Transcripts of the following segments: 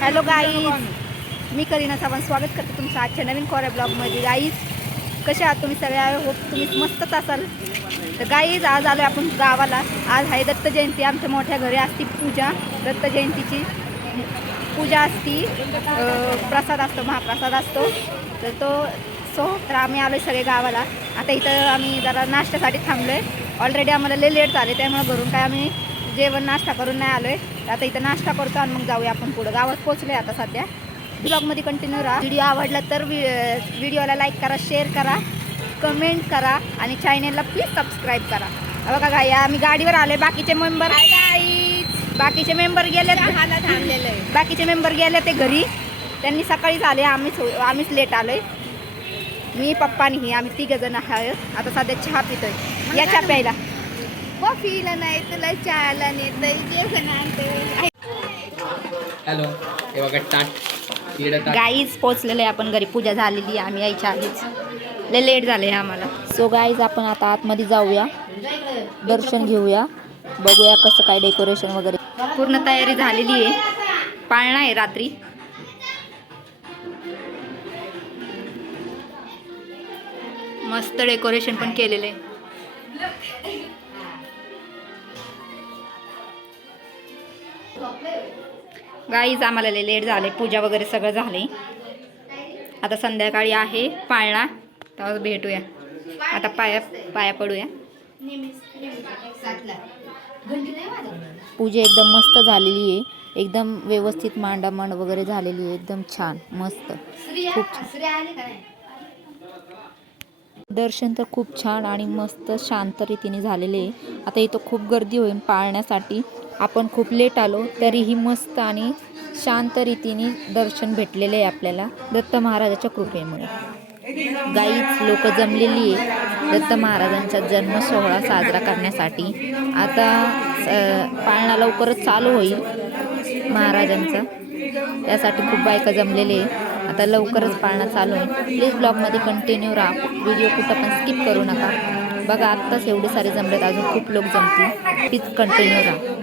Hello guys मी करीना सावंत. स्वागत करते तुमचं आजच्या नवीन कोऱ्या ब्लॉगमध्ये. गाईज कसे आहात तुम्ही सगळे? आय होप तुम्ही मस्तच असाल. तर गाईज आज आलो आपण गावाला. आज आहे दत्त जयंती. आमच्या मोठ्या घरी असती पूजा. दत्त जयंतीची पूजा असती. प्रसाद असतो महाप्रसाद असतो. तर तो सो तर आम्ही आलो सगळे गावाला. आता इथं आम्ही जरा नाश्त्यासाठी थांबलो आहे ऑलरेडी आम्हाला लय लेट झाले. त्यामुळे घरून काय आम्ही जेवण नाश्ता करून नाही आलो आहे आता इथं नाश्ता करतो आणि मग जाऊया आपण पुढं. गावात पोचलो आता सध्या. ब्लॉगमध्ये कंटिन्यू राहा. व्हिडिओ आवडला तर व्हिडिओला लाईक करा शेअर करा कमेंट करा आणि चॅनेलला प्लीज सबस्क्राईब करा. बघा काय आम्ही गाडीवर आलोय. बाकीचे मेंबर बाकीचे मेंबर गेले थांबलेलं आहे बाकीचे मेंबर गेले ते घरी. त्यांनी सकाळीच आले. आम्हीच आम्हीच लेट आलोय. मी पप्पा आणि ही आम्ही तिघ जण आहोत. आता सध्या चहा पितोय. या चहा प्यायला. कॉफीला नाही तुला चहाला नाही तर हॅलो हे बघा गाईज पोचलेलं आहे आपण घरी. पूजा झालेली आहे आम्ही यायच्या आधीच. लय लेट झाले आम्हाला. सो गाईज आपण आता आतमध्ये जाऊया. दर्शन घेऊया. बघूया कसं काय डेकोरेशन वगैरे. पूर्ण तयारी झालेली आहे. पाळणा आहे रात्री. मस्त डेकोरेशन पण केलेलं आहे. गाईज आम्हाला लेट झाले. पूजा वगैरे सगळं झाले. आता संध्याकाळी आहे पाळणा. तेव्हा भेटूया. आता पाया पाया पडूया. पूजा एकदम मस्त झालेली आहे. एकदम व्यवस्थित मांडामांड वगैरे झालेली आहे. एकदम छान. मस्त. खूप छान. दर्शन तर खूप छान आणि मस्त शांत रीतीने झालेले आहे. आता इथं खूप गर्दी होईल पाळण्यासाठी. आपण खूप लेट आलो तरीही मस्त आणि शांत रीतीने दर्शन भेटलेले आहे आपल्याला दत्त महाराजाच्या कृपेमुळे. गाईच लोक जमलेली आहे दत्त महाराजांचा जन्म सोहळा साजरा करण्यासाठी. आता पाळणा लवकरच चालू होईल महाराजांचा. त्यासाठी खूप बायका जमलेले आहे आता लवकरच पाळणा चालू आहे प्लीज ब्लॉगमध्ये कंटिन्यू राहा. व्हिडिओ कुठं पण स्किप करू नका. बघा आत्ताच एवढे सारे जमलेत. अजून खूप लोक जमतील. प्लीज कंटिन्यू राहा.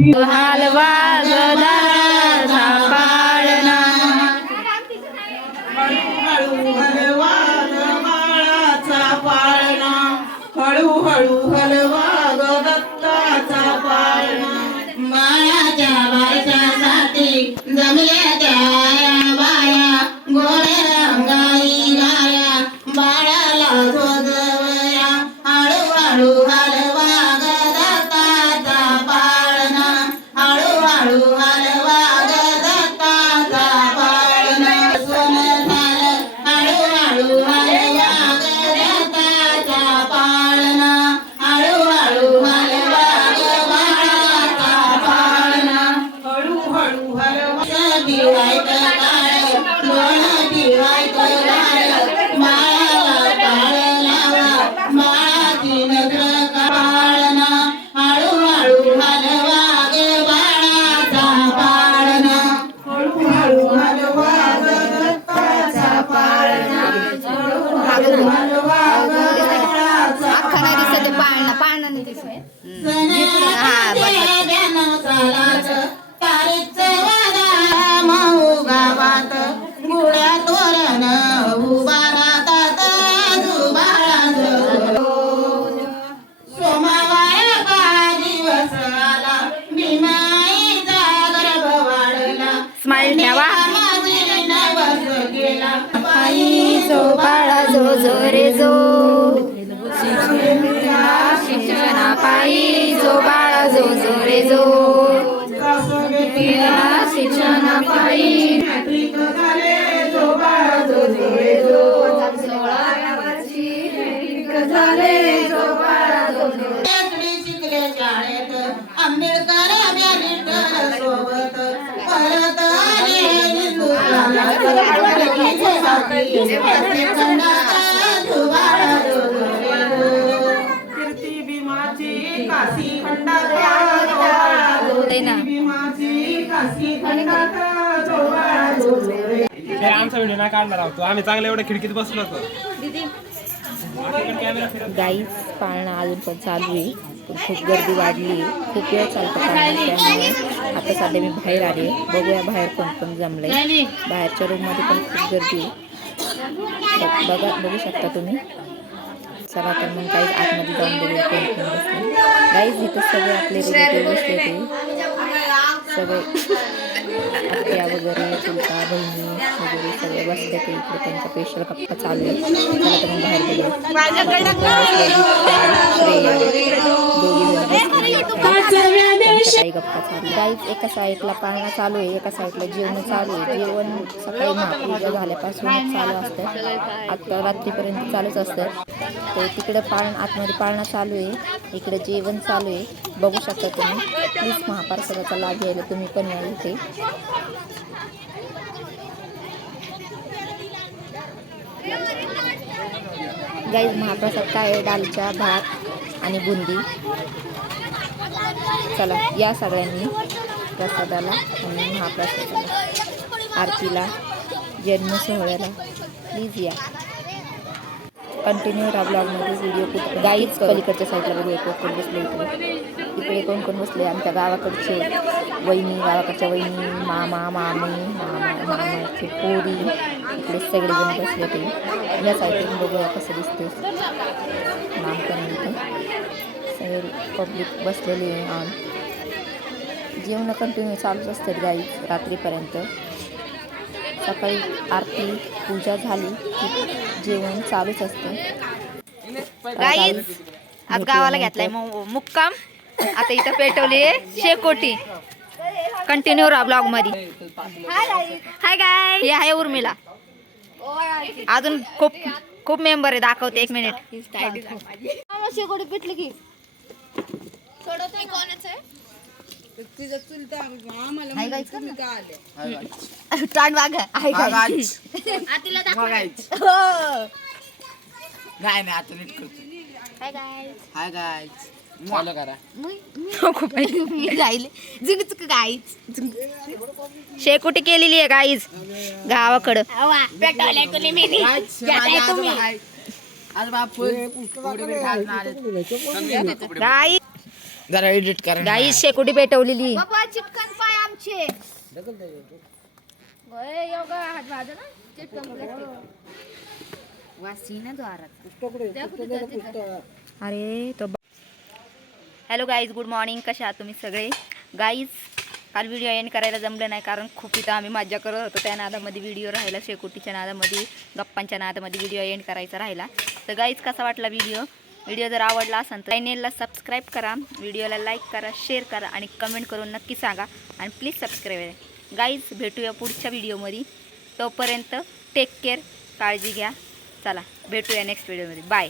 हलवा गदाचा पाळणा. हळू हलवा ग बाळाचा पाळणा. हळू हलवा ग दत्ताचा पाळणा मायाच्या बायच्यासाठी जमल्या त्या स्माइल ठेवा. पायी जो बाळा जो जो रे जो. शिक्षणा पायी कीर्ती भीमाची काशी ते आमचा व्हिडिओ नाही काढणार आहोत. आम्ही चांगल्या एवढ्या खिडकीत बसलो होतो. गाई गाईच पाळणं अजून पण चालू आहे. खूप गर्दी वाढली. खूप वेळ चालतो आता सध्या मी बाहेर आले. बघूया बाहेर कोण कोण आहे बाहेरच्या रूममध्ये पण खूप गर्दी आहे. बघ- बघा बघू शकता तुम्ही. चला तर मग काही आतमध्ये जाऊन बघूया कोण कोण बसले काहीच इथं सगळे आपले रिलेटिव्ह बसले ते सगळे आत्या वगैरे तुमचा बहिणी वगैरे सगळे बसले ते इकडे त्यांचा स्पेशल गप्पा चालू आहे चला तर मग बाहेर बघूया. एका गप्पा गाईच एका साईडला पाळणा चालू आहे एका साईडला जेवण चालू आहे. जेवण सकाळी महापूजा झाल्यापासून चालू असतं. आता रात्रीपर्यंत चालूच असतं. तर तिकडं पाळण आतमध्ये पाळणा चालू आहे. इकडे जेवण चालू आहे. बघू शकता तुम्ही. प्लीज महापार्सलाचा लाभ घ्यायला तुम्ही पण या इथे. गाईज महाप्रसाद काय आहे? डालचा भात आणि बुंदी. चला या सगळ्यांनी प्रसादाला आणि महाप्रसादाला आरतीला जन्म सोहळ्याला प्लीज या. कंटिन्यू राहा ब्लॉगमध्ये व्हिडिओ खूप गाईच पलीकडच्या साईडला बघूया कोण कोण बसले इकडे. इकडे कोण कोण बसले? आमच्या गावाकडचे वहिनी गावाकडच्या वहिनी मामा मामी मामा मामाचे पोरी इकडे सगळेजण बसले ते. या साईडून बघूया कसं दिसते नामकरण इथे सगळे पब्लिक बसलेली जेवण कंटिन्यू चालूच असतात गाई रात्रीपर्यंत. सकाळी आरती पूजा झाली की जेवण चालूच असतं. गाईज आज गावाला घेतलाय मु- मुक्काम. आता इथं पेटवली शेकोटी. कंटिन्यू राहा ब्लॉगमध्ये हाय गाय हे आहे उर्मिला. अजून खूप खूप मेंबर आहे दाखवते एक मिनिट शेकोटी पिटली की सोडत नाही कोणाचं आहे टाण वाघ आहे. काय? आतीला दाखव नाही नाही आता नीट करतो. हाय गाय हाय गाय फॉलो करा. नको बाई. मी राहिले. झिंग चुक गाय शेकोटी केलेली आहे गाईज गावाकडं. पेटवलंय कोणी मी जाताय तुम्ही. आज बापू गाई जरा एडिट करा गाई शेकोटी पेटवलेली. बाबा चिटकन पाय आमचे. होय, योगा हात माझा ना. चिटकन वासी ना द्वारात. अरे तो हॅलो गाईज गुड मॉर्निंग कशा आहात तुम्ही सगळे? गाईज काल व्हिडिओ एंड करायला जमलं नाही कारण खूप इथं आम्ही मज्जा करत होतो. त्या नादामध्ये व्हिडिओ राहिला शेकोटीच्या नादामध्ये गप्पांच्या नादामध्ये व्हिडिओ एंड करायचा राहिला. तर गाईज कसा वाटला व्हिडिओ व्हिडिओ जर आवडला असेल तर चॅनेलला सबस्क्राईब करा व्हिडिओला लाईक करा शेअर करा आणि कमेंट करून नक्की सांगा आणि प्लीज सबस्क्राईब करा. गाईज भेटूया पुढच्या व्हिडिओमध्ये. तोपर्यंत टेक केअर काळजी घ्या. चला भेटूया नेक्स्ट व्हिडिओमध्ये बाय